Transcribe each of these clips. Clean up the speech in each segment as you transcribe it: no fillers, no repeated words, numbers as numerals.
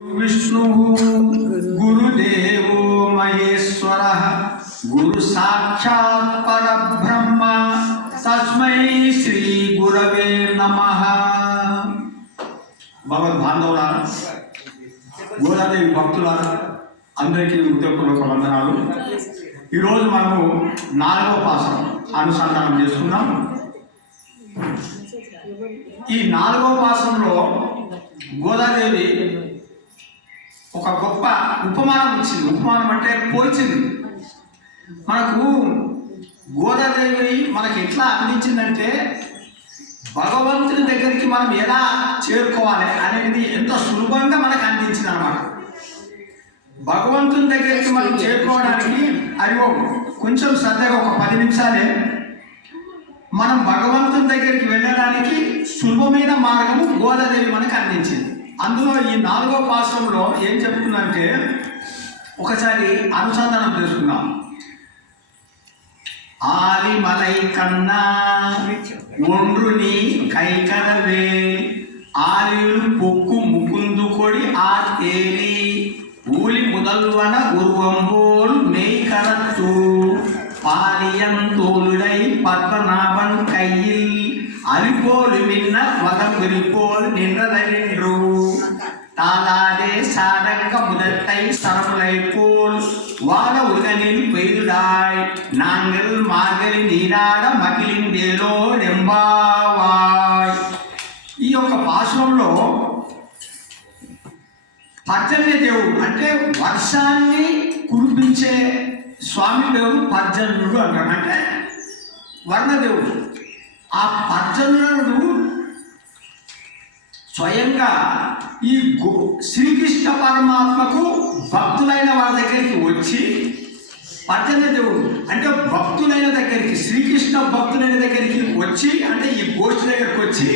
विष्णु गुरुदेवो महेश्वर गुरु साक्षात् परब्रह्म तस्मै श्री गुरवे नमः। भगवद् बांधवुलारा గోదాదేవి భక్తులారా అందరికీ హృదయపూర్వక వందనాలు। ఈరోజు మనము 4వ పాసరం అనుసంధానం చేసుకున్నాం। ఈ 4వ పాసంలో గోదాదేవి ఒక గొప్ప ఉపమానం ఇచ్చింది। ఉపమానం అంటే పోల్చింది। మనకు గోదాదేవి మనకి ఎట్లా అందించిందంటే భగవంతుని దగ్గరికి మనం ఎలా చేరుకోవాలి అనేది ఎంతో సులభంగా మనకు అందించింది అన్నమాట। భగవంతుని దగ్గరికి మనం చేరుకోవడానికి అయ్యో కొంచెం శ్రద్ధగా ఒక 10 నిమిషాలే మనం భగవంతుని దగ్గరికి వెళ్ళడానికి సులభమైన మార్గము గోదాదేవి మనకు అందించింది। అందులో ఈ 4వ పాసంలో ఏం చెప్తుందంటే ఒకసారి అనుసంధానం చేసుకుందాం। ఆలిమలై కన్నా ఒండ్రు నీ కైకరవే ఆలియులు పొక్కు ముకుందు కొడి ఆలి ఊలి ముదల్వన ఉరువంబోల్ మేయికరత్తు పాలియంతోలుడై పద్మనాభన్ కయ్యిల్ అరిపోలు మిన్న వగంగురిపోలు నిన్నదనిండ్రు తాళాడే సారంగ ముదట్టై సరములై పోల్ వాడ ఉగనిల్ పెయిదుడాయ్ నాంగల్ మార్గలి నీరాడ మకిలిందేలో నెంబావాయ్। ఈ యొక్క పాశ్వంలో పర్జన్య దేవుడు అంటే వర్షాన్ని కురిపించే స్వామి దేవుడు పర్జన్యుడు అంటాడు, అంటే వర్ణదేవుడు। ఆ పర్జన్యుడు స్వయంగా ఈ శ్రీకృష్ణ పరమాత్మకు భక్తులైన వారి దగ్గరికి వచ్చి పర్జన్య దేవుడు అంటే భక్తులైన దగ్గరికి శ్రీకృష్ణ భక్తులైన దగ్గరికి వచ్చి అంటే ఈ గోష్ఠి దగ్గరికి వచ్చి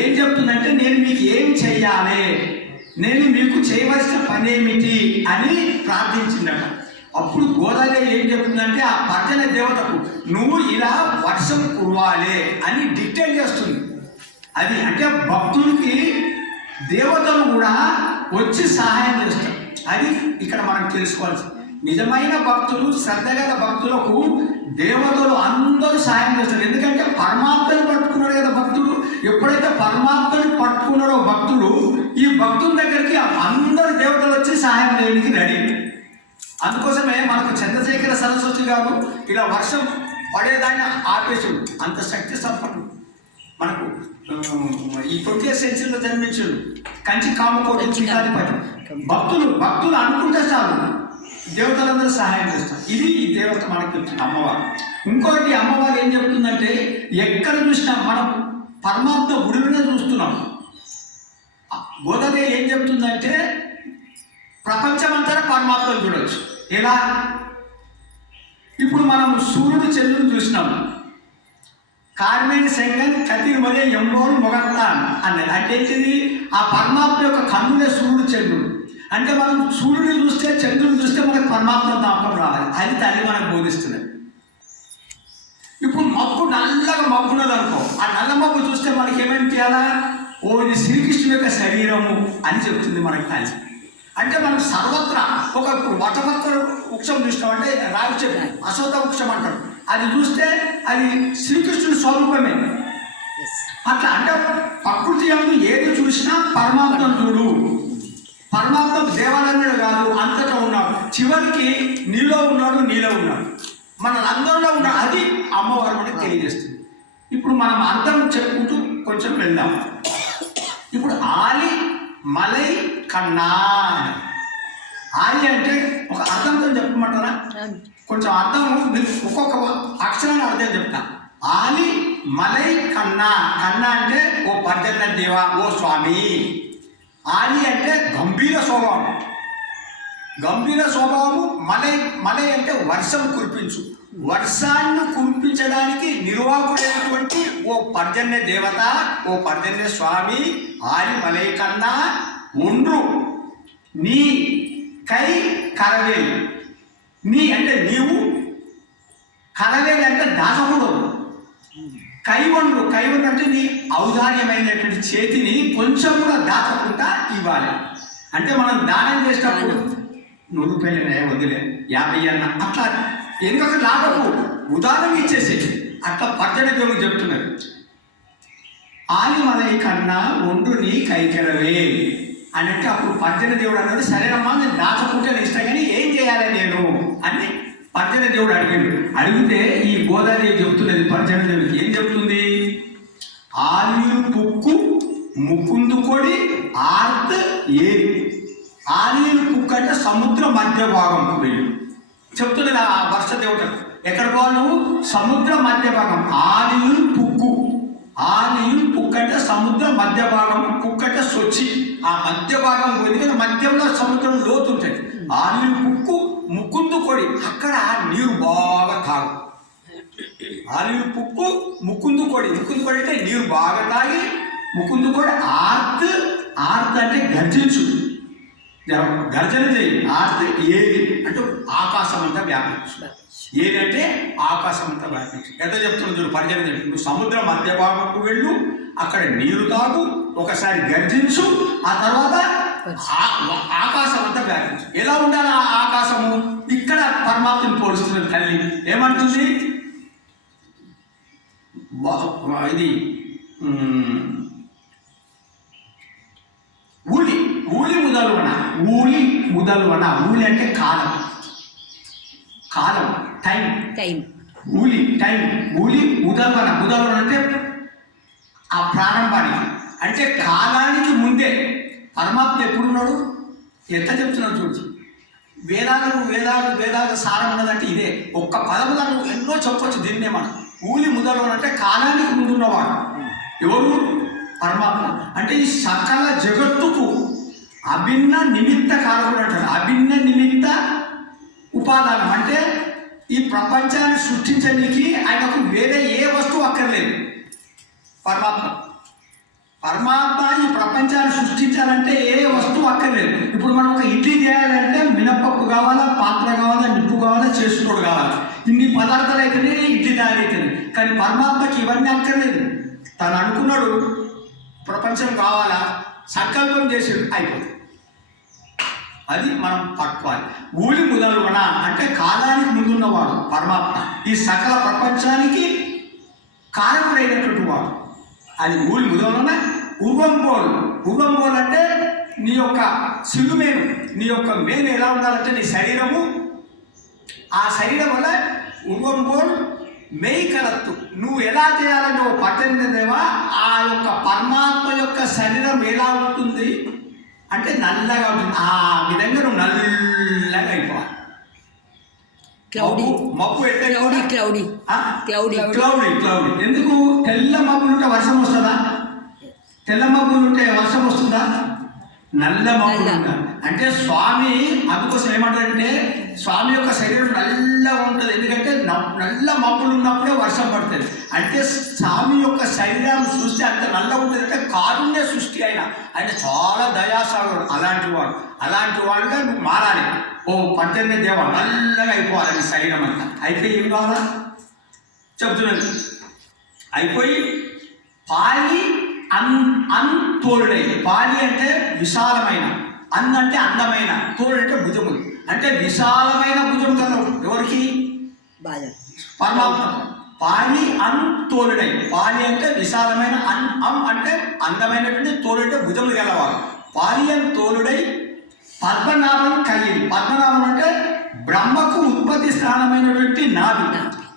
ఏం చెప్తుందంటే నేను మీకు ఏం చెయ్యాలి, నేను మీకు చేయవలసిన పని ఏమిటి అని ప్రార్థించిందట। అప్పుడు గోదాదేవి ఏం చెప్తుందంటే ఆ పర్జన్య దేవతకు నువ్వు ఇలా వర్షం కురవాలి అని డిక్టేట్ చేస్తుంది। అది అంటే భక్తులకి దేవతలు కూడా వచ్చి సహాయం చేస్తారు। అది ఇక్కడ మనం తెలుసుకోవాల్సింది। నిజమైన భక్తులు శ్రద్ధగల భక్తులకు దేవతలు అందరూ సహాయం చేస్తారు। ఎందుకంటే పరమాత్మని పట్టుకున్నాడు కదా భక్తుడు। ఎప్పుడైతే పరమాత్మని పట్టుకున్నాడో భక్తుడు ఈ భక్తుల దగ్గరికి అందరు దేవతలు వచ్చి సహాయం చేయడానికి రెడీ। అందుకోసమే మనకు చంద్రశేఖర సరస్వతి గారు ఇలా వర్షం పడేదాన్ని ఆపేసాడు, అంత శక్తి సంపన్నుడు। మనకు ఈ 20th సెంచరీలో జన్మించాడు, కంచి కామకోటి చీకాధిపతి। భక్తులు అనుకుంటే చాలు దేవతలందరూ సహాయం చేస్తారు। ఇది ఈ దేవత మనకు చెప్తుంది అమ్మవారు। ఇంకోటి అమ్మవారు ఏం చెప్తుందంటే ఎక్కడ చూసినా మనం పరమాత్మ గుడిలోనే చూస్తున్నాం। గోదాదేవి ఏం చెప్తుందంటే ప్రపంచమంతా పరమాత్మను చూడవచ్చు। ఎలా? ఇప్పుడు మనం సూర్యుడు చంద్రుని చూసినాము, కార్మేని సెంగన్ కతిర్ మదే ఎంబోలు మొగత్తాన్ అన్నది అంటే ఏంటిది? ఆ పరమాత్మ యొక్క కన్నులే సూర్యుడు చంద్రుడు। అంటే మనం సూర్యుడిని చూస్తే చంద్రుని చూస్తే మనకు పరమాత్మ జ్ఞాపకం రావాలి, అది తల్లి మనకు బోధిస్తున్నది। ఇప్పుడు మబ్బు నల్లగా మబ్బున్నది అనుకో, ఆ నల్ల మబ్బు చూస్తే మనకి ఏమేమి చేయాలా? ఓ ఇది శ్రీకృష్ణుని యొక్క శరీరము అని చెప్తుంది మనకి తల్లి। అంటే మనం సర్వత్రా ఒక వటవక్ర వృక్షం చూస్తామంటే రావి చెట్టు అశ్వత్థ వృక్షం అంటారు, అది చూస్తే అది శ్రీకృష్ణుని స్వరూపమే। అట్లా అంటే ప్రకృతి యందు ఏది చూసినా పరమాత్మను చూడు। పరమాత్మ దేవాలయంలో కాదు, అంతటా ఉన్నాడు, చివరికి నీలో ఉన్నాడు, నీలో ఉన్నాడు, మన అందరిలో ఉన్నాడు। అది అమ్మవారు మనకి తెలియజేస్తుంది। ఇప్పుడు మనం అర్థం చెప్పుకుంటూ కొంచెం వెళ్దాం। ఇప్పుడు ఆలి మలై కన్నా, ఆలి అంటే ఒక అర్థంతో చెప్పమంటారా? కొంచెం అర్థం ఒక్కొక్క అక్షరాన్ని అర్థం చెప్తా। ఆలి మలై కన్నా, కన్నా అంటే ఓ పర్జన్య దేవా, ఓ స్వామి। ఆలి అంటే గంభీర స్వభావం, గంభీర స్వభావము। మలై అంటే వర్షం కురిపించు, వర్షాన్ని కురిపించడానికి నిర్వాహకుడైనటువంటి ఓ పర్జన్య దేవత, ఓ పర్జన్య స్వామి ఆలి మలై కన్నా ఒండ్రు నీ కై కరవేలు, నీ అంటే నీవు, కరవేలు అంటే దాచకూడదు, కైవన్ను అంటే నీ ఔదార్యమైనటువంటి చేతిని కొంచెం కూడా దాచకుండా ఇవ్వాలి। అంటే మనం దానం చేసినప్పుడు 100 రూపాయలు వదిలే 50 అన్న అట్లా ఎందుకు లాభపు ఉదాహరణ ఇచ్చేసి అట్లా పర్జన దేవుడికి చెప్తున్నారు. ఆలిమలై కన్నా ఒండు నీ కైకెరవే అని అంటే అప్పుడు పర్జన దేవుడు అన్నాడు, సరేనమ్మా నేను దాచకుంటే ఇష్టం కానీ ఏం చేయాలి నేను అని పర్జన దేవుడు అడిగాడు. అడిగితే ఈ గోదాదేవి చెప్తున్నది పర్జన దేవుడికి ఏం చెప్తుంది, ఆలియు పుక్కు ముకుందు కొడి ఆర్త్ ఏరి. ఆలియలు పుక్కు అంటే సముద్ర మధ్య భాగం వెళ్ళి చెప్తున్నది ఆ వర్ష దేవుడు. ఎక్కడ పోవాలి నువ్వు? సముద్ర మధ్య భాగం. ఆలియలు పుక్కు, ఆలియలు పుక్కు అంటే సముద్ర మధ్య భాగం, పుక్కు అంటే సొచ్చి ఆ మధ్య భాగం. ఎందుకంటే మధ్యంలో సముద్రం లోతుంటాయి. ఆలియలు పుక్కు ముకుందు కొడి, అక్కడ నీరు బాగా తాగు. ఆలియలు పుక్కు ముకుందు కొడి, ముకుందు కొడి అంటే నీరు బాగా తాగి. ముకుందు కొడి ఆర్త్, ఆర్త్ అంటే గర్జించు, గర్జన చేయి. ఆర్త్ ఏది అంటే ఆకాశం అంతా వ్యాపించు. ఏది అంటే ఆకాశం అంతా వ్యాపించు. ఎంత చెప్తున్నా చూడు పరిచయం చెప్పి, నువ్వు సముద్రం మధ్య భాగంకు వెళ్ళు, అక్కడ నీరు తాగు, ఒకసారి గర్జించు, ఆ తర్వాత ఆకాశం అంతా వ్యాపించు. ఎలా ఉండాలి ఆ ఆకాశము? ఇక్కడ పరమాత్మని పోలుస్తున్న తల్లి ఏమంటుంది, ఇది ఊలి ఊలి ముదలువన, ఊలి ముదలువన. ఊలి అంటే కాలం, కాలం టైం టైం ఊలి టైం. ఊలి ముదలువన, ముదలువన అంటే ఆ ప్రారంభానికి, అంటే కాలానికి ముందే పరమాత్మ ఎప్పుడున్నాడు. ఎట్లా చెప్తున్నాడు చూసి, వేదాలు సారం ఉన్నదంటే ఇదే. ఒక్క పదములో నువ్వు ఎన్నో చెప్పొచ్చు దీన్నే. మనం ఊలి ముదలువన అంటే కాలానికి ముందున్నవాడు ఎవరు? పరమాత్మ. అంటే ఈ సకల జగత్తుకు అభిన్న నిమిత్త కారకుడు అంటాడు. అభిన్న నిమిత్త ఉపాదానం అంటే ఈ ప్రపంచాన్ని సృష్టించడానికి ఆయనకు వేరే ఏ వస్తువు అక్కర్లేదు. పరమాత్మ ఈ ప్రపంచాన్ని సృష్టించాలంటే ఏ వస్తువు అక్కర్లేదు. ఇప్పుడు మనం ఒక ఇడ్లీ చేయాలంటే మినపప్పు కావాలా, పాత్ర కావాలా, నిప్పు కావాలా, చేసుకోడు కావాలా, ఇన్ని పదార్థాలు అయితేనే ఇడ్లీ తయారైతుంది. కానీ పరమాత్మకి ఇవన్నీ అక్కర్లేదు. తను అనుకున్నాడు ప్రపంచం కావాలా, సంకల్పం చేసి అయిపోతుంది. అది మనం పట్టుకోవాలి. ఊలి ముదలువన అంటే కాలానికి ముందున్నవాడు పరమాత్మ, ఈ సకల ప్రపంచానికి కారకుడైనటువంటి వాడు. అది ఊలి ముదలువన. ఉర్వంబోల్ అంటే నీ యొక్క సిగ్గుమేను, నీ యొక్క మేను ఎలా ఉండాలంటే నీ శరీరము, ఆ శరీరం వల్ల ఉర్వంబోల్ మెయి కలత్తు. నువ్వు ఎలా చేయాలంటే ఓ పట్టణదేవా, ఆ యొక్క పరమాత్మ యొక్క శరీరం ఎలా ఉంటుంది అంటే నల్లగా ఉంటుంది. ఆ విధంగా నువ్వు నల్లగా అయిపోవాలి. మబ్బు క్లౌడీ. ఎందుకు? తెల్ల మబ్బులు ఉంటే వర్షం వస్తుందా? తెల్ల మబ్బులు ఉంటే వర్షం వస్తుందా? నల్ల మబ్బులు ఉంటాయి. అంటే స్వామి అందుకోసం ఏమంటారంటే స్వామి యొక్క శరీరం నల్లగా ఉంటుంది. ఎందుకంటే నల్ల మబ్బులు ఉన్నప్పుడే వర్షం పడుతుంది. అంటే స్వామి యొక్క శరీరాన్ని సృష్టి అంత నల్లగా ఉంటుంది. అంటే కారుణ్య సృష్టి ఆయన చాలా దయాసాగరుడు. అలాంటి వాడుగా నువ్వు మారాలి. ఓ పట్టణ దేవ నల్లగా అయిపోవాలి శరీరం అంతా. అయితే ఏం కావాలా చెబుతున్నాను. అయిపోయి పాలి తోలుడై. పాలి అంటే విశాలమైన, అంటే అందమైన, తోడు అంటే భుజములు. అంటే విశాలమైన భుజం కదా ఎవరికి? పరమాత్మ. పాలి తోలుడై. పాలి అంటే విశాలమైన, అంటే అందమైనటువంటి, తోడు అంటే భుజములు గలవారు. పాలి తోలుడై పద్మనాభం కయ్యి. పద్మనాభం అంటే బ్రహ్మకు ఉత్పత్తి స్థానమైనటువంటి నాభి.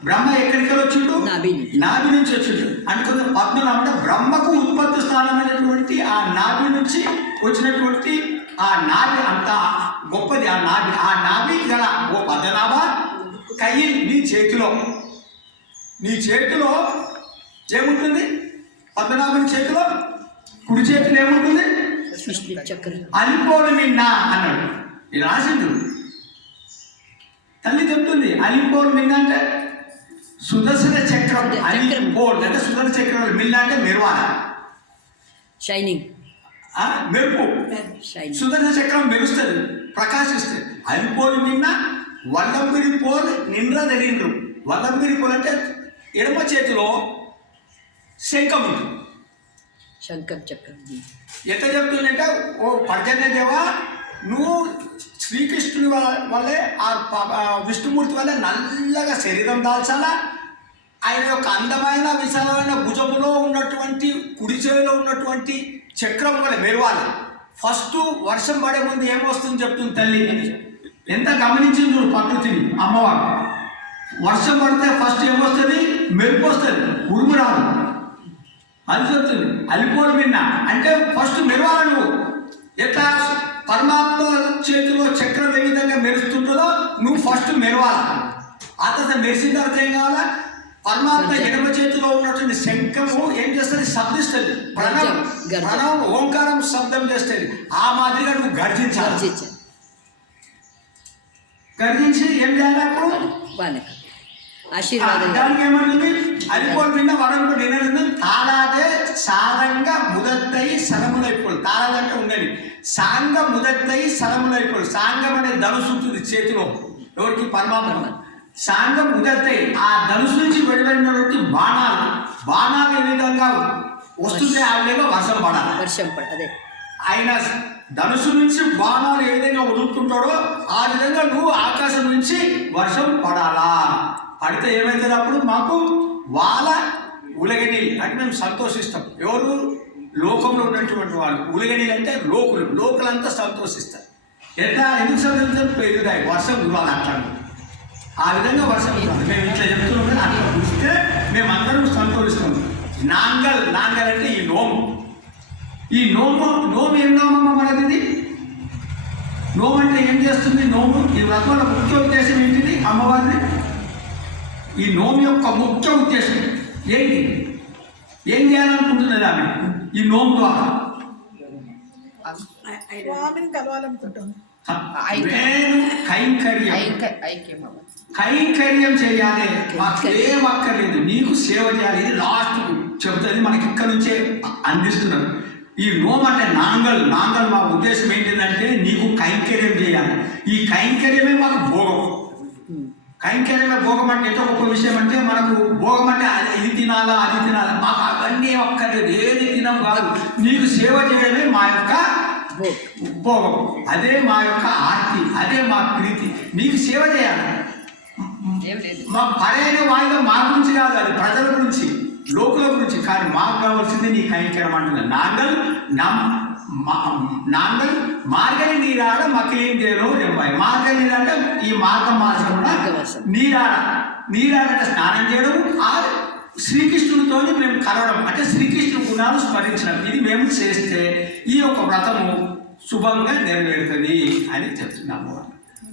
బ్రహ్మ ఎక్కడికి వచ్చిండు? నాభి నుంచి వచ్చిండు. అనుకున్న పద్మనాభం అంటే బ్రహ్మకు ఉత్పత్తి స్థానమైనటువంటి ఆ నాభి నుంచి వచ్చినటువంటి ఆ నాభి అంత గొప్పది. ఆ నాభి గల ఓ పద్మనాభ కయ్యి, నీ చేతిలో ఏముంటుంది? పద్మనాభుని చేతిలో కుడి చేతిలో ఏముంటుంది? అలిపోలు మిన్నా అన్నాడు. ఇది రాసిండు. తల్లి చెప్తుంది అలిపోలు మిన్నా అంటే సుదర్శన చక్రం. అలిపోల్ అంటే సుదర్శన చక్రం. మిన్నా అంటే మెరువాల, షైనింగ్, మెరుపు. సుదర్శన చక్రం మెరుస్తుంది, ప్రకాశిస్తుంది. అలిపోలు మిన్నా వల్లంబిరి పోల్ నిండ్రదరిండ్రు. వల్లంబిరి పోల్ అంటే ఎడమ చేతిలో శంఖం ఉంటుంది. శంకర్ చక్రం. ఎట్లా చెప్తుందంటే, ఓ పర్జన్యదేవా, నువ్వు శ్రీకృష్ణుని వల్లే ఆ విష్ణుమూర్తి వల్లే నల్లగా శరీరం దాల్చాలా, ఆయన యొక్క అందమైన విశాలమైన భుజములో ఉన్నటువంటి కుడి చెవిలో ఉన్నటువంటి చక్రం వల్ల మెరవాలి. ఫస్ట్ వర్షం పడే ముందు ఏమొస్తుంది చెప్తుంది తల్లి. ఎంత గమనించింది చూడు ప్రకృతిని అమ్మవారు. వర్షం పడితే ఫస్ట్ ఏమొస్తుంది? మెరుపు వస్తుంది, ఉరుము రాదు. అది చెప్తుంది అలిపోలు విన్నా అంటే ఫస్ట్ మెరవాలి నువ్వు. ఎట్లా పరమాత్మ చేతిలో చక్రం ఏ విధంగా మెరుస్తుంటుందో నువ్వు ఫస్ట్ మెరవాలి. ఆ తర్వాత మెరిసిన తర్వాత ఏం కావాలా? పరమాత్మ ఎడమ చేతిలో ఉన్నటువంటి శంఖము ఏం చేస్తుంది? శబ్దిస్తుంది. ప్రణవం ఓంకారం శబ్దం చేస్తుంది. ఆ మాదిరిగా నువ్వు గర్జించాలి. గర్జించి ఏం చేయాలి? అప్పుడు ఆశీర్వాదం. దానికి ఏమంటుంది? అలిపోలు విన్న వరంలో నిన్నది తాళాదే సాంగ ముదత్తై సరములైపోలు. తాళాదంటే ఉండని సాంగ ముదత్తై సరములైపోలు. సాంగం అనే ధనుసు ఉంటుంది చేతిలో, ఎవరికి? పరమాత్మ. సాంగం ఉదత్తై ఆ ధనుసు నుంచి వెలువడినటువంటి బాణాలు ఏ విధంగా వస్తుంది ఆ విధంగా వర్షం పడాలి. అదే ఆయన ధనుసు నుంచి బాణాలు ఏ విధంగా వదులుతుంటాడో ఆ విధంగా నువ్వు ఆకాశం నుంచి వర్షం పడాలా. పడితే ఏమవుతుంది? అప్పుడు మాకు వాళ్ళ ఉలగనీళ్ళు అంటే మేము సంతోషిస్తాం. ఎవరు? లోకంలో ఉన్నటువంటి వాళ్ళు. ఉలగనీళ్ళు అంటే లోకులంతా సంతోషిస్తారు. ఎట్లా? ఎందుకు సంతోషిస్తారు? పెరుగుతాయి, వర్షం కురవాలి. అట్లా ఆ విధంగా వర్షం కురవాలి. మేము ఇట్లా చెప్తున్నాం కానీ అట్లా కురిస్తే మేమందరం సంతోషిస్తాం. నాంగల్ అంటే ఈ నోము. ఈ నోము ఏం నోమమ్మ మనది? నోము అంటే ఏం చేస్తుంది? నోము ఈ వ్రతంలో ముఖ్య ఉద్దేశం ఏంటిది అమ్మవారిది? ఈ నోము యొక్క ముఖ్య ఉద్దేశం ఏంటి? ఏం చేయాలనుకుంటున్నది ఆమె ఈ నోము ద్వారా? కైంకర్యం చేయాలి. మాకు ఏం అక్కర్లేదు, నీకు సేవ చేయాలి. ఇది లాస్ట్ చెప్తుంది మనకి. ఇక్కడ నుంచే అందిస్తున్నారు. ఈ నోము అంటే నాంగల్ మా ఉద్దేశం ఏంటిదంటే నీకు కైంకర్యం చేయాలి. ఈ కైంకర్యమే మాకు భోగం. కైంకర్యమే భోగం అంటే ఎంతో గొప్ప విషయం. అంటే మనకు భోగం అంటే ఇది తినాలా అది తినాలా, మాకు అవన్నీ ఒక్కర్లేదు, ఏది తినం కాదు. నీకు సేవ చేయడమే మా యొక్క భోగం, అదే మా యొక్క ఆర్తి, అదే మా ప్రీతి. నీకు సేవ చేయాలి. మా పరైన వాయిదా మా గురించి కాదు, అది ప్రజల గురించి, లోకుల గురించి. కానీ మాకు కావాల్సింది నీ కైంకర్యం అంటున్నా. నాంగల్ మార్గని నీరాడ మకిలీం దేలో రెబ్బాయి. మార్గని నీరంటే ఈ మార్గం మార్చకుండా నీరాడంటే స్నానం చేయడం, ఆ శ్రీకృష్ణుడితో మేము కలవడం అంటే శ్రీకృష్ణుడి గుణాలు స్మరించడం. ఇది మేము చేస్తే ఈ యొక్క వ్రతము శుభంగా నెరవేరుతుంది అని చెప్తున్నాము.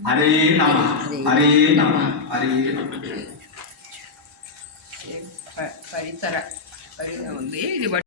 హరే నమః, హరే నమః, హరే నమః. పరితర ఉంది ఇది.